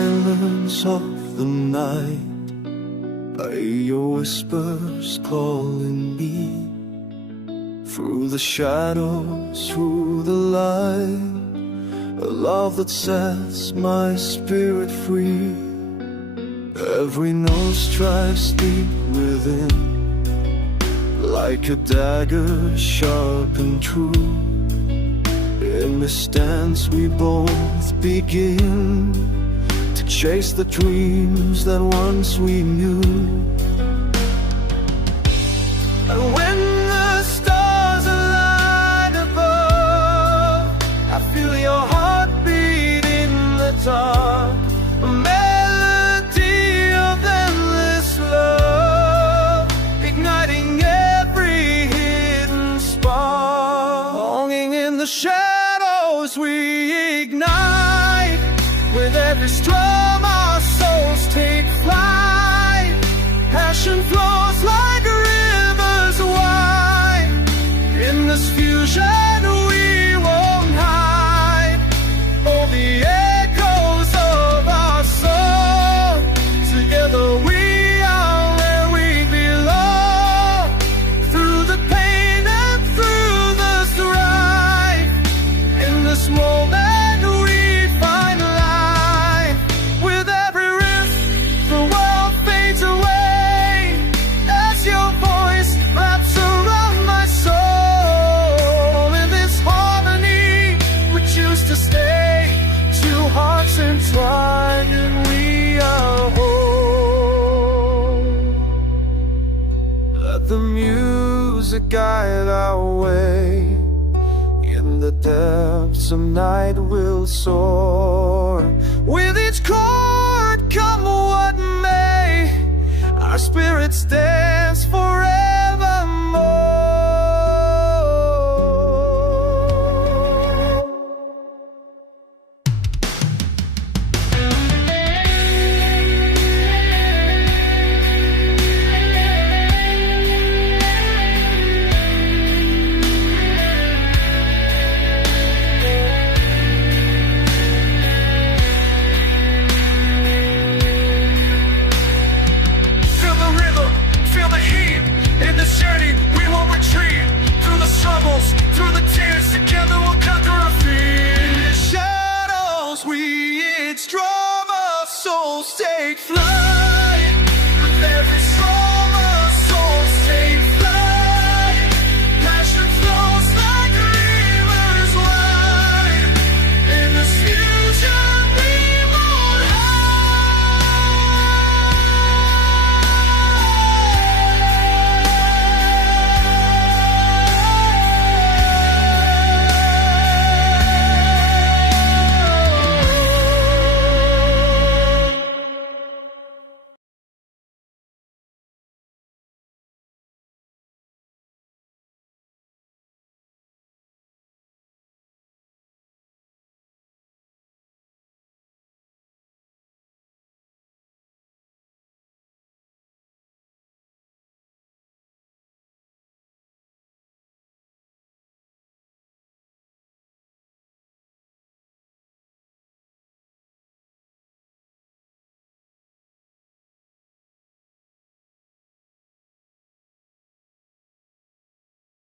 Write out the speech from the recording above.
silence of the night, I hear your whispers calling me. Through the shadows, through the light, a love that sets my spirit free. Every note strikes deep within, like a dagger sharp and true. In this dance we both begin to chase the dreams that once we knew. And when the stars align above, I feel your heartbeat in the dark, a melody of endless love, igniting every hidden spark. Longing in the shadows we ignite, with every strum our souls take flight. Passion flows like rivers wide, in this fusion we won't hide. Oh, the echoes of our soul, together we are where we belong. Through the pain and through the strife, in this moment we find life. With every riff, the world fades away, as your voice wraps around my soul. In this harmony we choose to stay, two hearts entwined and we are whole. Let the music guide our way, in the depths of night we'll soar. With each chord, come what may, our spirits dance forevermore. Feel the rhythm, feel the heat. In this journey, we won't retreat. Through the struggles, through the tears, together we'll conquer our fears. Shadows we each drum, our souls take flight.